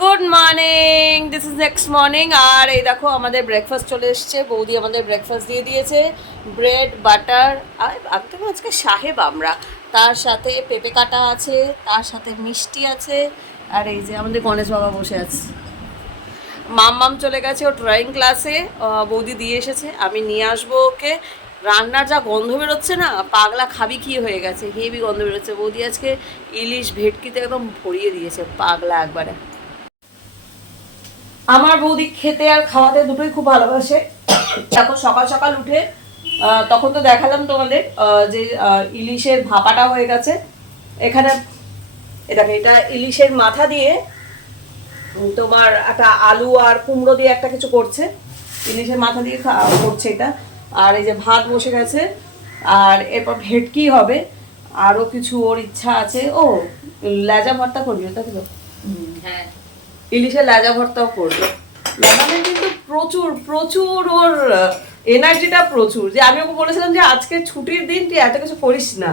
Good morning, this is next morning. আর এই দেখো আমাদের ব্রেকফাস্ট চলে এসছে। বৌদি আমাদের ব্রেকফাস্ট দিয়ে দিয়েছে, ব্রেড বাটার। আর আজকে সাহেব আমরা, তার সাথে পেঁপে কাটা আছে, তার সাথে মিষ্টি আছে। আর এই যে আমাদের গণেশ বাবা বসে আছে। মাম চলে গেছে ও ড্রয়িং ক্লাসে, বৌদি দিয়ে এসেছে, আমি নিয়ে আসবো ওকে। রান্নার যা গন্ধ বেরোচ্ছে না, পাগলা খাবি কি হয়ে গেছে, হেভি গন্ধ বেরোচ্ছে। বৌদি আজকে ইলিশ ভেটকিতে একদম ভরিয়ে দিয়েছে পাগলা একবারে। আমার বৌদি খেতে আর খাওয়াতে দুটোই খুব ভালোবাসে। এখন সকাল সকাল উঠে তখন তো দেখালাম তোমাদের যে ইলিশের ভাপাটা হয়ে গেছে এখানে। এটা ইলিশের মাথা দিয়ে তোমার একটা আলু আর কুমড়ো দিয়ে একটা কিছু করছে, ইলিশের মাথা দিয়ে করছে এটা। আর এই যে ভাত বসে গেছে, আর এরপর ভেটকি হবে, আরও কিছু ওর ইচ্ছা আছে। ও লেজা ভর্তা করবি, তাই তো? হ্যাঁ, ইলিশের লেজা ভর্তাও করবে। মানে কিন্তু প্রচুর প্রচুর ওর এনার্জিটা প্রচুর। যে আমি ওকে বলেছিলাম যে আজকে ছুটির দিন তুই এত কিছু করিস না,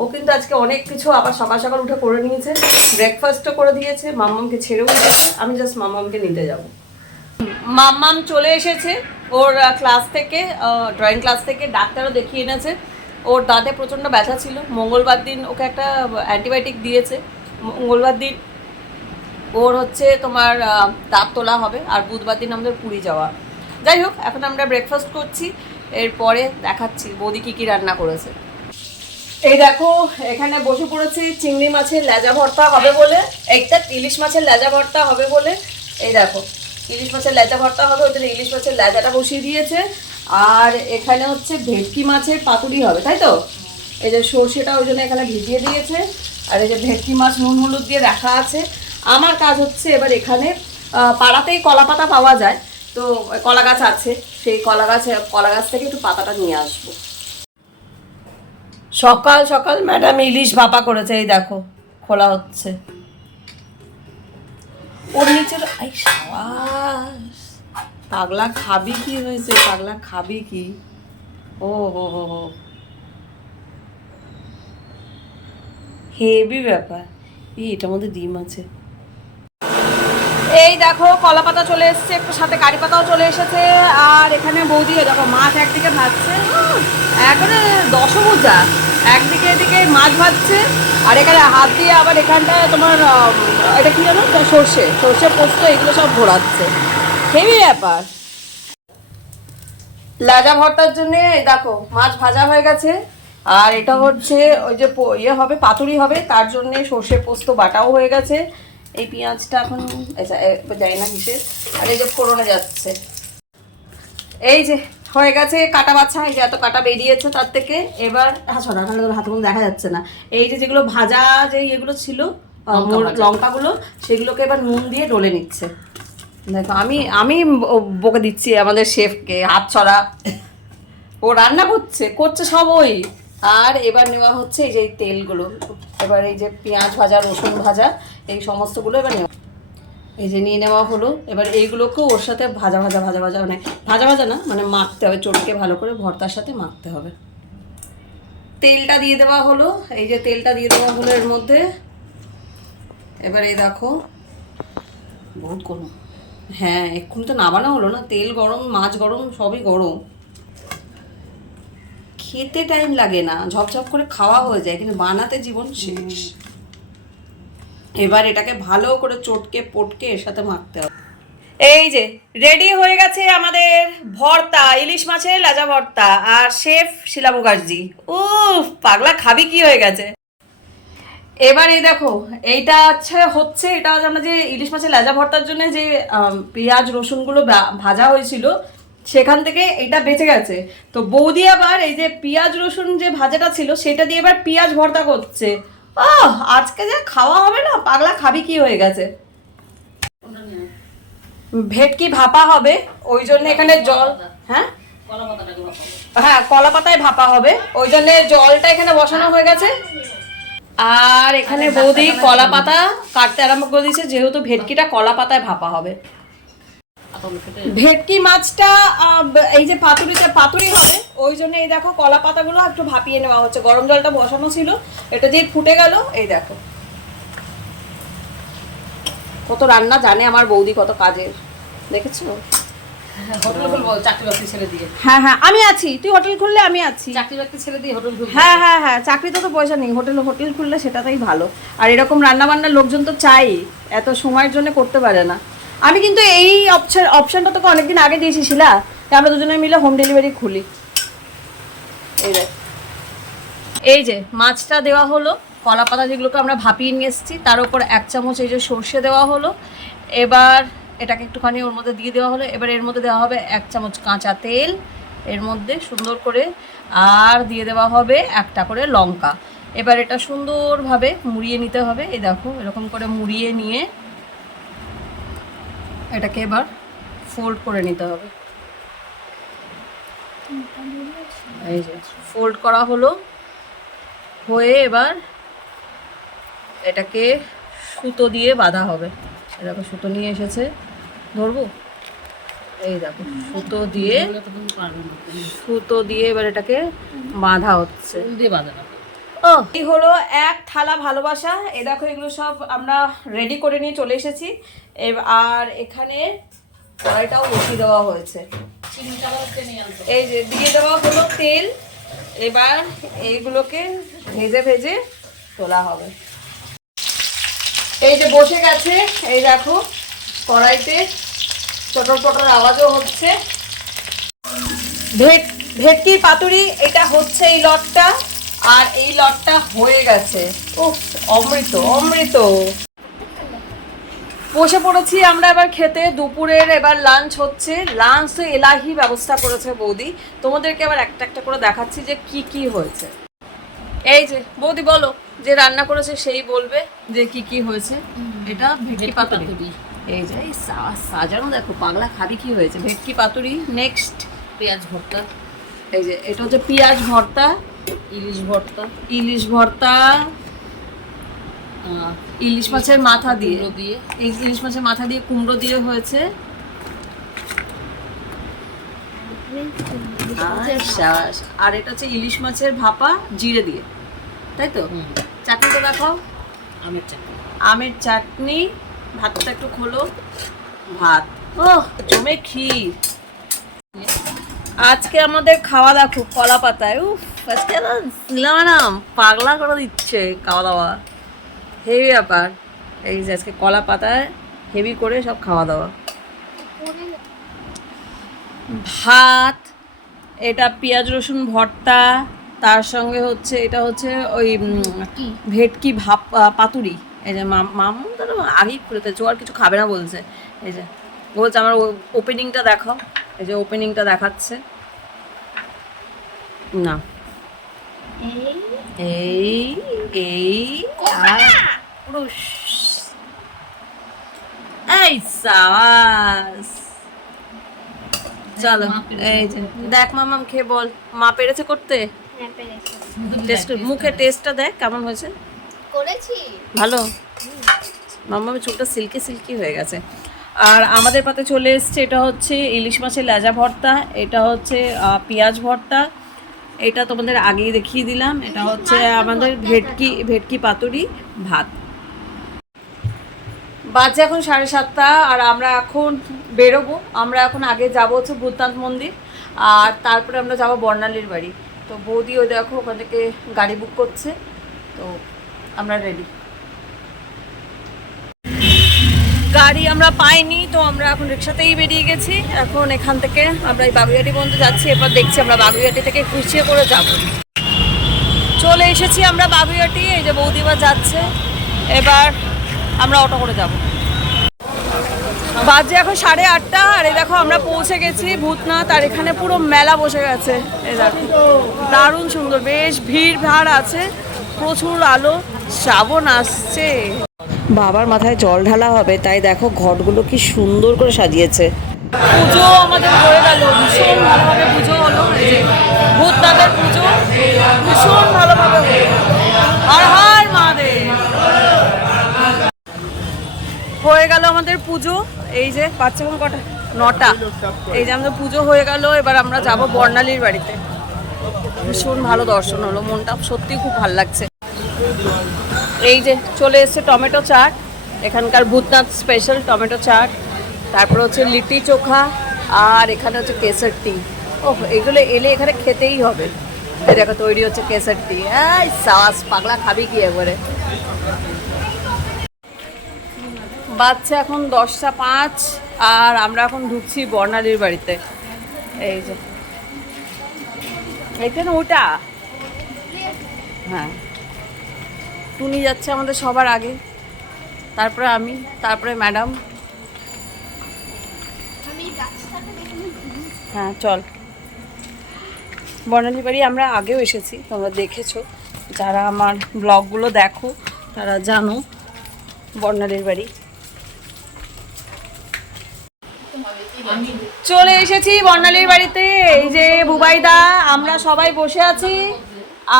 ও কিন্তু আজকে অনেক কিছু আবার সকাল সকাল উঠে করে নিয়েছে। ব্রেকফাস্টও করে দিয়েছে, মাম্মামকে ছেড়েও দিয়েছে। আমি জাস্ট মাম্মামকে নিতে যাব। মাম্মাম চলে এসেছে ওর ক্লাস থেকে, ড্রয়িং ক্লাস থেকে। ডাক্তারও দেখিয়ে এনেছে, ওর দাঁতে প্রচণ্ড ব্যথা ছিল। মঙ্গলবার দিন ওকে একটা অ্যান্টিবায়োটিক দিয়েছে। মঙ্গলবার দিন ওর হচ্ছে তোমার দাঁত তোলা হবে, আর বুধবার দিন আমাদের পুরী যাওয়া। যাই হোক, এখন আমরা ব্রেকফাস্ট করছি, এরপরে দেখাচ্ছি বৌদি কী কী রান্না করেছে। এই দেখো এখানে বসে পড়েছি, চিংড়ি মাছের লেজা ভর্তা হবে বলে, একটা ইলিশ মাছের লেজা ভর্তা হবে বলে। এই দেখো ইলিশ মাছের লেজা ভর্তা হবে, ওই জন্য ইলিশ মাছের লেজাটা বসিয়ে দিয়েছে। আর এখানে হচ্ছে ভেটকি মাছের পাতুরি হবে, তাই তো? এই যে সর্ষেটা ওই জন্য এখানে ভিজিয়ে দিয়েছে। আর এই যে ভেটকি মাছ নুন হলুদ দিয়ে রাখা আছে। আমার কাজ হচ্ছে এবার এখানে পাড়াতেই কলা পাতা পাওয়া যায়, তো কলা গাছ আছে, সেই কলা গাছ থেকে একটু পাতাটা নিয়ে আসবো। সকাল সকাল ম্যাডাম ইলিশ ভাপা করেছে, এই দেখো খোলা হচ্ছে। ওর নিচের এই সাবাস, পাগলা খাবি কি হয়েছে, পাগলা খাবি কি? ও হো হো হো, হেভি ব্যাপার। এটার মধ্যে ডিম আছে। এই দেখো কলা পাতা চলে এসছে, একটু সাথে কারি পাতাও চলে এসেছে। আর এখানে বৌদি দেখো মাছ একদিকে ভাজছে, একবারে দশভুজা। একদিকে এদিকে মাছ ভাজছে, আর এখানে হাত দিয়ে আবার এখানটায় তোমার এটা কি জানো, সর্ষে সর্ষে পোস্ত এগুলো সব ঘোরাচ্ছে। হেভি ব্যাপার। লাজা ভর্তার জন্য দেখো মাছ ভাজা হয়ে গেছে। আর এটা হচ্ছে ওই যে ইয়ে হবে, পাতুরি হবে, তার জন্যে সর্ষে পোস্ত বাটাও হয়ে গেছে। এই পেঁয়াজটা এখন যাই না কিসের। আর এই যে ফোড়নে যাচ্ছে, এই যে হয়ে গেছে কাটা বাছা। এই যে এত কাটা বেরিয়েছে তার থেকে। এবার ছড়া তাহলে হাতগুলো দেখা যাচ্ছে না। এই যে যেগুলো ভাজা, যে ইয়েগুলো ছিল লঙ্কাগুলো, সেগুলোকে এবার নুন দিয়ে ডলে নিচ্ছে। দেখো আমি আমি বকে দিচ্ছি আমাদের শেফকে, হাত ছড়া। ও রান্না করছে সব ওই। আর এবার নেওয়া হচ্ছে এই যে তেলগুলো, এবার এই যে পেঁয়াজ ভাজা, রসুন ভাজা, এই সমস্তগুলো এবার নেওয়া, এই যে নিয়ে নেওয়া হলো। এবার এইগুলোকেও ওর সাথে ভাজা ভাজা ভাজা ভাজা মানে ভাজা ভাজা না, মানে মাখতে হবে, চটকে ভালো করে ভর্তার সাথে মাখতে হবে। তেলটা দিয়ে দেওয়া হলো, এই যে তেলটা দিয়ে দেওয়া হলো এর মধ্যে। এবার এই দেখো বহুত গরম। হ্যাঁ এক্ষুনি তো নামানো হলো না, তেল গরম, মাছ গরম, সবই গরম। খেতে টাইম লাগে না, ঝপঝপ করে খাওয়া হয়ে যায়, কিন্তু বানাতে জীবন শেষ। এবার এটাকে ভালো করে চটকে পটকে এর সাথে মাখতে হবে। এই যে রেডি হয়ে গেছে আমাদের ভর্তা, ইলিশ মাছের লাজা ভর্তা। আর শেফ শিলা মুখার্জি, উফ পাগলা খাবি কি হয়ে গেছে। এবার এই দেখো এইটা হচ্ছে এটা হচ্ছে আমরা যে ইলিশ মাছের লেজা ভর্তার জন্য যে পেঁয়াজ রসুনগুলো ভাজা হয়েছিল, সেখান থেকে এটা বেঁচে গেছে। তো বৌদি আবার এই যে পেঁয়াজ রসুন যে ভাজাটা ছিল সেটা দিয়ে এবার পেঁয়াজ ভর্তা করছে। আজকে যে খাওয়া হবে না, পাগলা খাবি কি হয়ে গেছে। ভেটকি ভাপা হবে, ওই জন্য এখানে জল। হ্যাঁ হ্যাঁ, কলা পাতায় ভাপা হবে, ওই জন্য জলটা এখানে বসানো হয়ে গেছে। আর এখানে বৌদি কলা পাতা কাটতে আরম্ভ করে দিয়েছে, যেহেতু ভেটকিটা কলা পাতায় ভাপা হবে। ভেটকি মাছটা এই যে পাতুরি হবে, ওই জন্য এই দেখো কলা পাতাগুলো একটু ভাপিয়ে নেওয়া হচ্ছে। গরম জলটা বসানো ছিল, এটা দিয়ে ফুটে গেল। এই দেখো কত রান্না জানে আমার বৌদি, কত কাজের, দেখেছো? হোটেল খুলবো চাকরি বাকরি ছেড়ে দিয়ে। হ্যাঁ হ্যাঁ আমি আছি, তুই হোটেল খুললে আমি আছি। চাকরি বাকরি ছেড়ে দিয়ে হোটেল খুলবো। হ্যাঁ হ্যাঁ হ্যাঁ, চাকরিতে তো পয়সা নেই, হোটেল খুললে সেটাতেই ভালো। আর এরকম রান্না বান্নার লোকজন তো চাই, এত সময়ের জন্য করতে পারে না। আমি কিন্তু এই অপশনটা তোকে অনেকদিন আগে দিয়েছি শিলা, আমরা দুজনে মিলে হোম ডেলিভারি খুলি। এই দেখ, এই যে মাছটা দেওয়া হলো, কলা পাতা যেগুলোকে আমরা ভাপিয়ে নিয়ে এসেছি, তার উপর 1 চামচ এই যে সর্ষে দেওয়া হলো। এবার এটাকে একটুখানি ওর মধ্যে দিয়ে দেওয়া হলো। এবার এর মধ্যে দেওয়া হবে 1 চামচ কাঁচা তেল এর মধ্যে সুন্দর করে, আর দিয়ে দেওয়া হবে 1টা করে লঙ্কা। এবার এটা সুন্দরভাবে মুড়িয়ে নিতে হবে। এই দেখো এরকম করে মুড়িয়ে নিয়ে এটাকে এবার ফোল্ড করে নিতে হবে। এই যে ফোল্ড করা হলো, হয়ে এবার এটাকে সুতো দিয়ে বাঁধা হবে। এরকম সুতো নিয়ে এসেছে, ধরবো, এই দেখো সুতো দিয়ে এবার এটাকে বাঁধা হচ্ছে। ও এই হলো 1 থালা ভালোবাসা। এই দেখো এগুলো সব আমরা রেডি করে নিয়ে চলে এসেছি। আর এখানে কড়াইটাও বসিয়ে দেওয়া হয়েছে। এই যে দিয়ে দেওয়া হলো তেল। এবার এইগুলোকে ভেজে ভেজে তোলা হবে। এই যে বসে গেছে, এই দেখো কড়াইতে চটর পটর আওয়াজও হচ্ছে। ভেটকির পাতুরি এটা হচ্ছে এই লটটা, আর এই লটটা হয়ে গেছে। উফ, অমৃত অমৃত। বসে পড়েছি আমরা এবার খেতে। দুপুরের এবার লাঞ্চ হচ্ছে। লাঞ্চ তো এলাহি ব্যবস্থা করেছে বৌদি। তোমাদেরকে এবার একটা একটা করে দেখাচ্ছি যে কি কি হয়েছে। এই যে বৌদি বলো, যে রান্না করেছে সেই বলবে যে কি কি হয়েছে। এটা ভেটকি পাতুরি। এই যে সাজানো দেখো, পাগলা খাবি কি হয়েছে। ভেটকি পাতুরি, নেক্সট পেঁয়াজ ভর্তা। এই যে এটা হচ্ছে পেঁয়াজ ভর্তা, ইলিশ ভর্তা, ইলিশ ভর্তা, ইলিশ মাছের মাথা দিয়ে, ইলিশ মাছের মাথা দিয়ে কুমড়ো দিয়ে হয়েছে। আর এটা হচ্ছে ইলিশ মাছের ভাপা জিরে দিয়ে, তাই তো? চাটনিটা দেখাও। আমের চাটনি। ভাতটা একটু খোলো। ভাত, ও জমে ক্ষীর। আজকে আমাদের খাওয়া দাওয়া খুব কলা পাতায়। উফ, আজকে ম্যাডাম পাগলা করে দিচ্ছে খাওয়া দাওয়া, হেভি ব্যাপার। এই যে আজকে কলা পাতায় হেভি করে সব খাওয়া দাওয়া। ভাত, এটা পেঁয়াজ রসুন ভর্তা, তার সঙ্গে হচ্ছে এটা হচ্ছে ওই ভেটকি পাতুরি। এই যে মামু তো আগেই খুলে ফেলছে, ও আর কিছু খাবে না বলছে। এই যে বলছে আমার ওপেনিংটা দেখাও। এই যে ওপেনিংটা দেখাচ্ছে না, এই এই আর পুরুষ। এই সাবাস, চলো। এই যে দেখ মামাম খেয়ে বল, মা পেরেছে করতে? টেস্ট মুখে টেস্টটা দেখ কেমন হয়েছে। করেছি ভালো। মামামের চুলটা সিল্কি সিল্কি হয়ে গেছে। আর আমাদের পাতে চলে এসছে, এটা হচ্ছে ইলিশ মাছের লেজা ভর্তা, এটা হচ্ছে পেঁয়াজ ভর্তা, এটা তোমাদের আগেই দেখিয়ে দিলাম। এটা হচ্ছে আমাদের ভেটকি পাতুরি, ভাত। বাজে এখন 7:30, আর আমরা এখন বেরোবো। আমরা এখন আগে যাবো হচ্ছে ভূতনাথ মন্দির, আর তারপরে আমরা যাবো বর্ণালীর বাড়ি। তো বৌদি ওই দেখো ওখান থেকে গাড়ি বুক করছে, তো আমরা রেডি। গাড়ি আমরা পাইনি, তো আমরা এখন রিক্সাতেই বেরিয়ে গেছি। এখন এখান থেকে আমরা এই বাগুইহাটি পর্যন্ত যাচ্ছি। এরপর দেখছি আমরা বাগুইহাটি থেকে কুচিয়ে করে যাব। চলে এসেছি আমরা বাগুইহাটি। এই যে বৌদিবা যাচ্ছে, এবার আমরা অটো করে যাব। বাজে এখন 8:30, আর এই দেখো আমরা পৌঁছে গেছি ভূতনাথ। আর এখানে পুরো মেলা বসে গেছে। এই দেখো দারুণ সুন্দর, বেশ ভিড় ভাড় আছে, প্রচুর আলো, শ্রাবণ আসছে। বাবার মাথায় জল ঢালা হবে, তাই দেখো ঘটগুলো কি সুন্দর করে সাজিয়েছে। পুজো আমাদের হয়ে গেল, ভীষণ ভালোভাবে পুজো হলো। ভূতনাথের পুজো ভীষণ ভালোভাবে হলো। আর হার মহাদেব, হয়ে গেল আমাদের পুজো। এই যে বাচ্চা এখন কটা, 9টা। এই যে আমাদের পুজো হয়ে গেল, এবার আমরা যাব বর্ণালীর বাড়িতে। ভীষণ ভালো দর্শন হলো, মনটা সত্যি খুব ভালো লাগছে। এই যে চলে এসছে টমেটো চাট, এখানকার ভূতনাথ স্পেশাল টমেটো চাট, তারপর হচ্ছে লিট্টি চোখা, আর এখানে হচ্ছে কেসার টি। ওহ, এগুলো এলে এখানে খেতেই হবে। এই দেখো তৈরি হচ্ছে কেসার টি। এই সাস পাগলা, খাবি কি একবারে। বাচ্চা এখন 10টা 5, আর আমরা এখন ঢুকছি বর্ণালীর বাড়িতে। এই যে এখানে ওটা, হ্যাঁ টুনি যাচ্ছে আমাদের সবার আগে, তারপরে আমি, তারপরে ম্যাডাম। হ্যাঁ চল। বর্ণালী বাড়ি আমরা আগেও এসেছি, তোমরা দেখেছো, যারা আমার ব্লগগুলো দেখো তারা জানো বর্ণালীর বাড়ি। চলে এসেছি বর্ণালীর বাড়িতে। এই যে বুবাইদা, আমরা সবাই বসে আছি,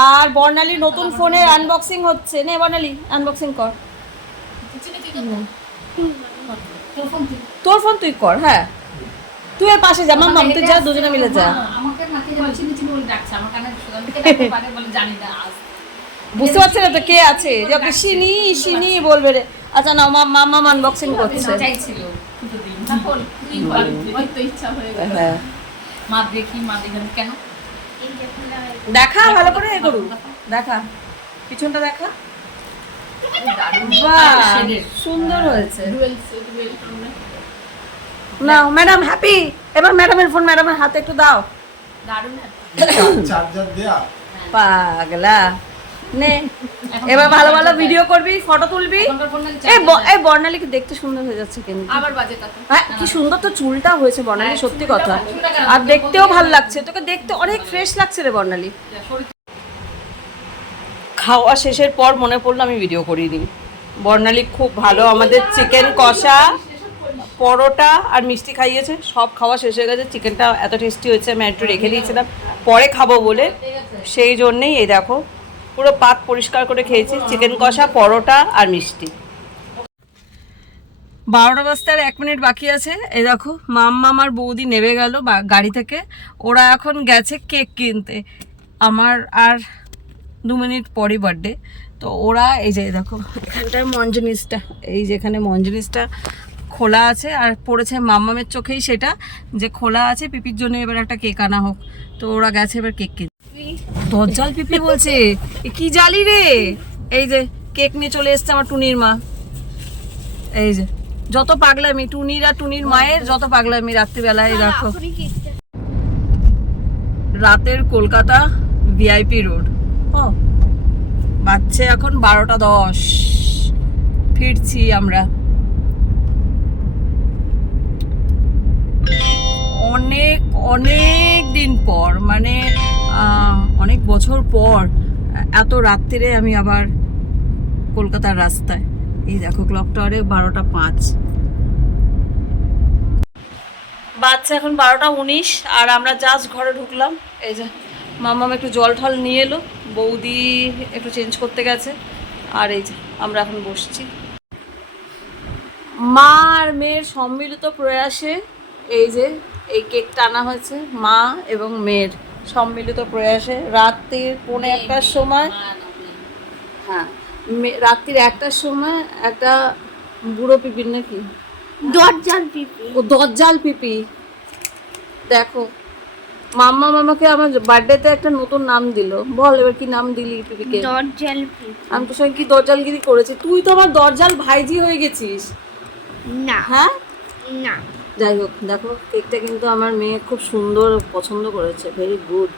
আর বর্ণালী নতুন ফোনের আনবক্সিং হচ্ছে। নে বর্ণালী, আনবক্সিং কর। তোর ফোন তুই কর। হ্যাঁ তুই এর পাশে যা, মাম্মাম তুই যা, দুজনে মিলে যা। বুঝতে পারছি না তো কে আছে, যে ওকে শিনি শিনি বলবে রে। আচ্ছা না, মাম্মা আনবক্সিং করছে। হ্যাঁ দেখা ভালো করে এ করু, দেখা পিছনটা দেখা। বাহ সুন্দর হয়েছে। না ম্যাডাম হ্যাপি। এবার ম্যাডামের ফোন ম্যাডামের হাতে একটু দাও। পাগলা নে, এবার ভালো ভালো ভিডিও করবি, ফটো তুলবি। এই বর্ণালীকে দেখতে সুন্দর হয়ে যাচ্ছে কিন্তু। হ্যাঁ কি সুন্দর তো চুলটা হয়েছে বর্ণালী, সত্যি কথা। আর দেখতেও ভালো লাগছে, তোকে দেখতে অনেক ফ্রেশ লাগছে রে বর্ণালী। খাওয়া শেষের পর মনে পড়লো আমি ভিডিও করিনি। বর্ণালী খুব ভালো আমাদের চিকেন কষা, পরোটা আর মিষ্টি খাইয়েছে। সব খাওয়া শেষ হয়ে গেছে। চিকেনটা এত টেস্টি হয়েছে, আমি একটু রেখে দিয়েছিলাম পরে খাবো বলে, সেই জন্যেই এই দেখো পুরো পাত পরিষ্কার করে খেয়েছি। চিকেন কষা, পরোটা আর মিষ্টি। 12টা বাজতে আর 1 মিনিট বাকি আছে। এই দেখো মাম্মা আর বৌদি নেমে গেল গাড়ি থেকে। ওরা এখন গেছে কেক কিনতে। আমার আর 2 মিনিট পরই বার্থডে। তো ওরা এই যে দেখো এখানটায় মঞ্জনিসটা, এই যে এখানে মঞ্জনিসটা খোলা আছে, আর পড়েছে মাম্মামের চোখেই সেটা যে খোলা আছে। পিপির জন্য এবার একটা কেক আনা হোক। তো ওরা গেছে এবার কেক কিনতে। দজ্জাল পিপি বলছে, কি জালি রে। এই যে কেক নিয়ে চলে এসছে আমার টুনির মা। এই যে যত পাগলামি টুনির আর টুনির মায়ের, যত পাগলামি রাত্রিবেলায়। দেখো রাতের কলকাতা ভিআইপি রোড। ও বাজছে এখন 12টা 10, ফিরছি আমরা। অনেক অনেক দিন পর, মানে অনেক বছর পর এত রাত্রিরে আমি আবার কলকাতার রাস্তায়। এই দেখো ক্লক টাওয়ারে 12টা 5 বাজছে এখন 12টা 19, আর আমরা জাস্ট ঘরে ঢুকলাম। এই যে মাম্মাম একটু জল ঠল নিয়ে এলো, বৌদি একটু চেঞ্জ করতে গেছে, আর এই যে আমরা এখন বসছি। মা আর মেয়ের সম্মিলিত প্রয়াসে এই যে এই কেকটা আনা হয়েছে। মা এবং মেয়ের সম্মিলিত প্রয়াসে রাত্রির 1:45-র সময়, হ্যাঁ রাত্রির 1টার সময় একটা বুড়ো পিপির নাকি দজ্জাল পিপি, ও দজ্জাল পিপি। দেখো মাম্মা মামাকে আমার বার্থডেতে একটা নতুন নাম দিল। বল এবার কি নাম দিলি পিপিকে? দজ্জাল পিপি। আমি তোর সঙ্গে কি দজ্জালগিরি করেছি? তুই তো আমার দজ্জাল ভাইজি হয়ে গেছিস না। হ্যাঁ না, যাই হোক দেখো কেকটা কিন্তু আমার মেয়ে খুব সুন্দর পছন্দ করেছে। Very good.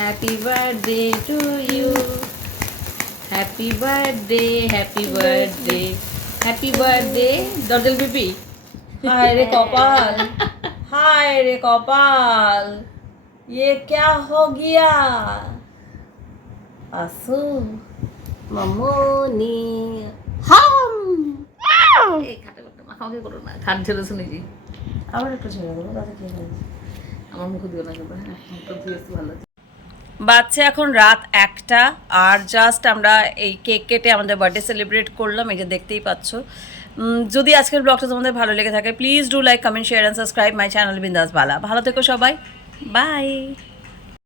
Happy birthday to you, happy birthday, happy birthday, happy birthday দজ্জাল পিপি। हाय रे कपाल, हाय रे कपाल, ये क्या हो गया? আসু মামুনি হাম। এই খাটে করতে মাখামাখি করো না, খাট ঝেড়ে শুনেছি। আবার একটু ছেড়ে দেবো, তাতে কি হবে? আমার মুখ দিও না কিন্তু, হ্যাঁ মুখটা ধুয়ে ভালো আছে। বাজছে এখন রাত 1টা, আর জাস্ট আমরা এই কেক কেটে আমাদের বার্থডে সেলিব্রেট করলাম। এই যে দেখতেই পাচ্ছ। যদি আজকের ব্লগটা তোমাদের ভালো লেগে থাকে please do like, comment, share and subscribe my channel বিন্দাস বালা। ভালো থেকো সবাই, বাই।